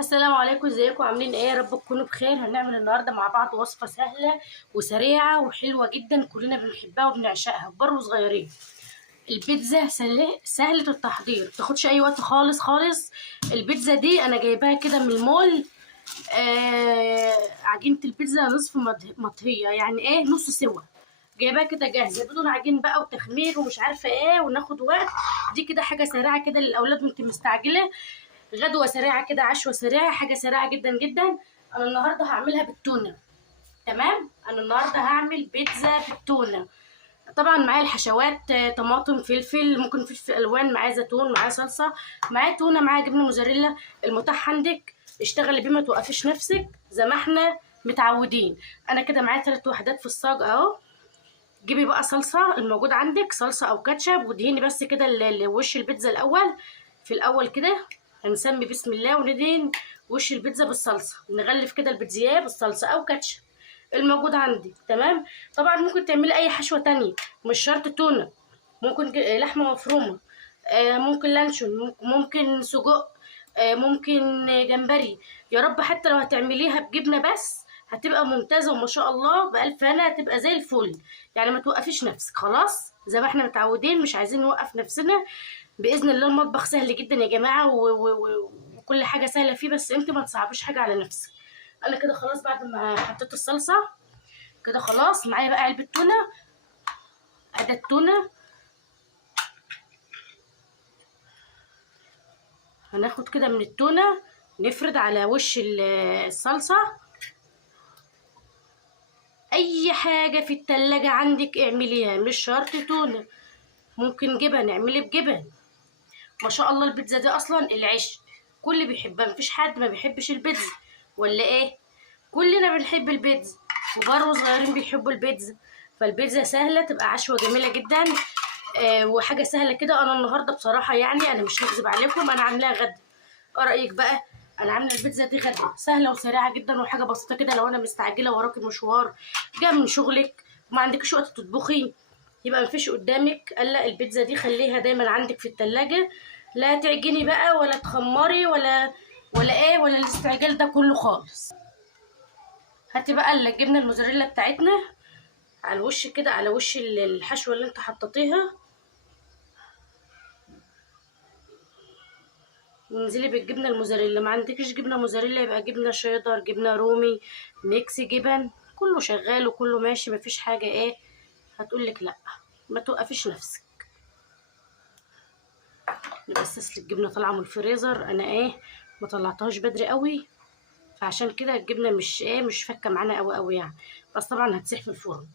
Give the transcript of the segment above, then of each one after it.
السلام عليكم، ازيكم؟ عاملين ايه؟ يا رب تكونوا بخير. هنعمل النهارده مع بعض وصفه سهله وسريعه وحلوه جدا، كلنا بنحبها وبنعشقها كبار وصغيرين. البيتزا سهله التحضير، متاخدش اي وقت خالص خالص. البيتزا دي انا جايباها كده من المول. عجينه البيتزا نصف مطهيه، يعني ايه، نص سوا. جايباها كده جاهزه بدون عجين بقى وتخمير ومش عارفه ايه وناخد وقت. دي كده حاجه سريعه كده للاولاد وانت مستعجله. غدوة سريعة كده، عشوة سريعة، حاجة سريعة جدا جدا. أنا النهاردة هعملها بالتونة. تمام، أنا النهاردة هعمل بيتزا بالتونة. طبعا معايا الحشوات، طماطم، فلفل، ممكن فلفل ألوان، معايا زيتون، معايا صلصة، معايا تونة، معايا جبنة موزاريلا. المتاح عندك اشتغلي بيه، ما توقفيش نفسك زي ما احنا متعودين. أنا كده معايا 3 وحدات في الصاج أهو. جيبي بقى صلصة الموجود عندك، صلصة أو كاتشب، ودهيني بس كده وش البيتزا الأول. في الأول كده هنسمي بسم الله وندهن وش البيتزا بالصلصة، ونغلف كده البيتزاية بالصلصة أو كاتشب الموجود عندي. تمام. طبعا ممكن تعملي أي حشوة تانية، مش شرط تونة. ممكن لحمة مفرومة، ممكن لانشون، ممكن سجق، ممكن جمبري. يا رب حتى لو هتعمليها بجبنة بس هتبقى ممتازة وما شاء الله بألف هنا، هتبقى زي الفل. يعني ما توقفيش نفسك، خلاص زي ما احنا متعودين، مش عايزين نوقف نفسنا. بإذن الله المطبخ سهل جدا يا جماعة، وكل حاجة سهلة فيه، بس انت ما تصعبيش حاجة على نفسك. انا كده خلاص بعد ما حطيت الصلصة كده خلاص معايا بقى علبة تونة. ادي التونة، هناخد كده من التونة نفرد على وش الصلصة. اي حاجة في التلاجة عندك اعمليها، مش شرط تونة، ممكن جبن، اعملي بجبن. ما شاء الله البيتزا دي اصلا العشق، كل بيحبها، مفيش حد ما بيحبش البيتزا ولا ايه؟ كلنا بنحب البيتزا، كبار وصغيرين بيحبوا البيتزا. فالبيتزا سهله، تبقى عشوه جميله جدا. وحاجه سهله كده. انا النهارده بصراحه يعني انا مش هكذب عليكم، انا عاملاها غدا. ايه رايك بقى؟ انا عامله البيتزا دي غدا سهله وسريعه جدا وحاجه بسيطه كده. لو انا مستعجله وراكي مشوار، جايه من شغلك وما عندكش وقت تطبخي، يبقى مفيش قدامك الا البيتزا دي. خليها دايما عندك في التلاجة، لا تعجني بقى ولا تخمري ولا ايه ولا الاستعجال ده كله خالص. هاتي بقى الجبنه الموزاريلا بتاعتنا على الوش كده، على وش الحشوه اللي انت حطيتيها، وانزلي بالجبنه الموزاريلا. ما عندكش جبنه موزاريلا يبقى جبنه شيدر، جبنه رومي، ميكس جبن، كله شغال وكله ماشي، مفيش حاجه ايه هتقولك لا. ما توقفيش نفسك. بس اصل الجبنه طالعه من الفريزر، انا ايه ما طلعتهاش بدري قوي، فعشان كده الجبنه مش فكه معانا قوي قوي يعني. بس طبعا هتسيح في الفرن.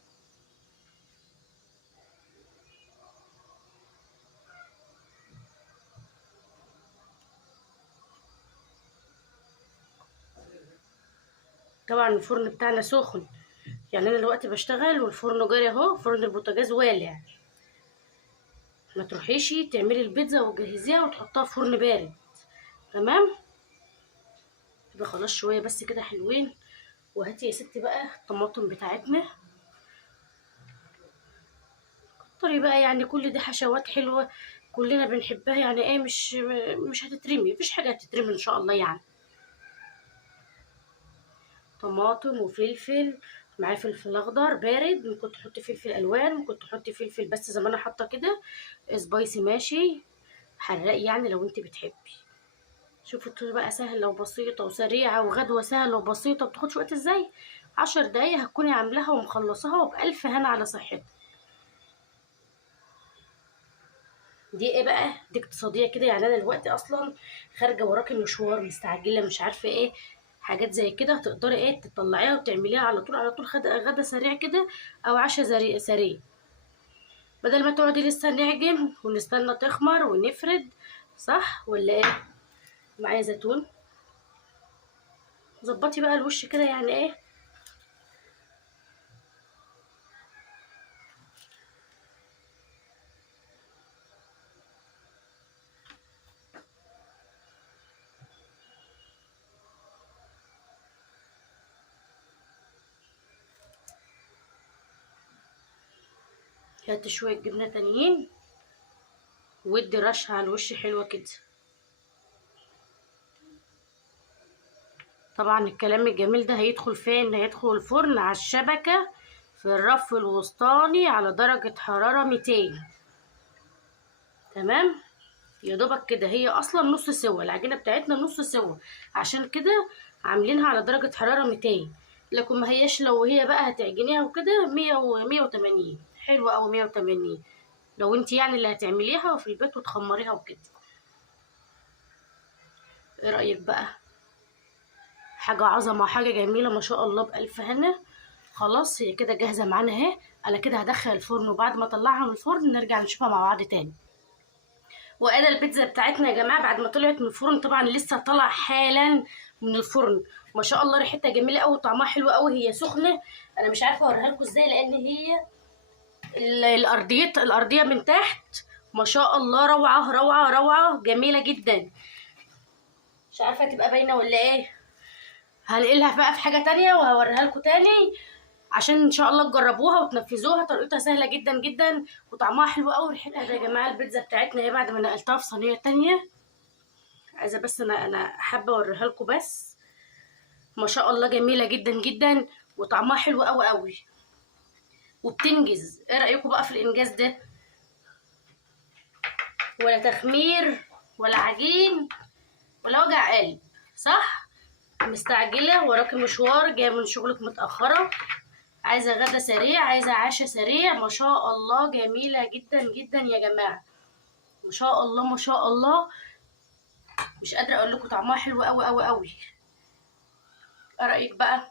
طبعا الفرن بتاعنا سخن، يعني انا دلوقتي بشتغل والفرن جاري اهو، فرن البوتاجاز والع. ما تروحيش تعملي البيتزا وتجهزيها وتحطها في فرن بارد. تمام. يبقى خلاص شويه بس كده حلوين. وهاتي يا ستي بقى الطماطم بتاعتنا، كتري بقى، يعني كل دي حشوات حلوه كلنا بنحبها، يعني ايه مش هتترمي، مفيش حاجه هتترمي ان شاء الله يعني. طماطم وفلفل، معاه فلفل اخضر بارد، ممكن تحطي فلفل الوان، ممكن تحطي فلفل بس زي ما انا حاطه كده، سبايسي ماشي، حراق يعني لو انت بتحبي. شوفوا الطريقه بقى سهله وبسيطه وسريعه، وغدوه سهله وبسيطه بتاخدش وقت ازاي. 10 دقايق هتكوني عاملاها ومخلصاها وبألف هنا على صحتك. دي ايه بقى؟ دي اقتصاديه كده، يعني انا دلوقتي اصلا خارجه وراكي مشوار، مستعجله، مش عارفه ايه، حاجات زي كده تقدري ايه تطلعيها وتعمليها على طول على طول، غدا سريع كده او عشاء سريع، بدل ما تقعدي لسه نعجن ونستنى تخمر ونفرد. صح ولا ايه؟ معايا زيتون، ظبطي بقى الوش كده يعني ايه. هاتي شويه جبنه تانيين ودي رشه على الوش حلوه كده. طبعا الكلام الجميل ده هيدخل فين؟ هيدخل الفرن على الشبكة في الرف الوسطاني على درجة حرارة 200. تمام. يا دوبك كده، هي اصلا نص سوا العجينة بتاعتنا، نص سوا، عشان كده عاملينها على درجة حرارة 200. لكن ما هياش لو هي بقى هتعجنيها وكده 100 و 180 حلوة، او 180 لو انت يعني اللي هتعمليها في البيت وتخمريها وكده. ايه رأيك بقى؟ حاجة عظمة، حاجة جميلة ما شاء الله، بألف هنا. خلاص هي كده جاهزة معانا اهي. انا كده هدخل الفرن، وبعد ما اطلعها من الفرن نرجع نشوفها مع بعض تاني. وادي البيتزا بتاعتنا يا جماعة بعد ما طلعت من الفرن، طبعا لسه طالعة حالا من الفرن. ما شاء الله ريحتها جميلة قوي وطعمها حلو قوي. هي سخنة، انا مش عارفة اوريها لكم ازاي، لان هي الارضية من تحت ما شاء الله روعة روعة روعة، جميلة جدا. مش عارفة تبقى باينة ولا ايه. هنقلها بقى في حاجة تانية وهوريها لكم تاني، عشان ان شاء الله تجربوها وتنفذوها. طريقتها سهلة جدا جدا وطعمها حلو قوي وريحتها. ده يا جماعة البيتزا بتاعتنا اهي بعد ما نقلتها في صينية تانية. عايزة بس انا حابة اوريها لكم بس. ما شاء الله جميلة جدا جدا وطعمها حلو قوي قوي وبتنجز. ايه رأيكم بقى في الانجاز ده؟ ولا تخمير ولا عجين ولا وجع قلب، صح؟ مستعجلة، وراكي مشوار، جاية من شغلك متأخرة، عايزة غدا سريع، عايزة عشاء سريع، ما شاء الله جميلة جدا جدا يا جماعة. ما شاء الله ما شاء الله. مش قادرة اقول لكم طعمها حلو قوي قوي قوي. ايه رأيك بقى؟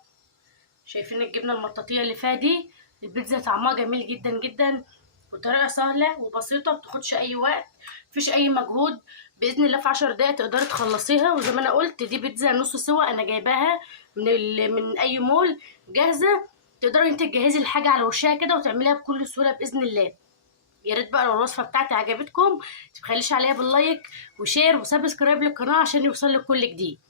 شايفين الجبنة المطاطية اللي فيها دي؟ البيتزا طعمها جميل جدا جدا، وطريقة سهلة وبسيطة، مبتاخدش اي وقت، مفيش اي مجهود. باذن الله في 10 دقايق تقدري تخلصيها. وزي ما انا قلت دي بيتزا نص سوا، انا جايباها من اي مول جاهزة. تقدري انت تجهزي الحاجة على وشها كده وتعمليها بكل سهولة باذن الله. يا ريت بقى لو الوصفة بتاعتي عجبتكم متبخليش عليها باللايك وشير وسبسكرايب للقناة عشان يوصلك كل جديد.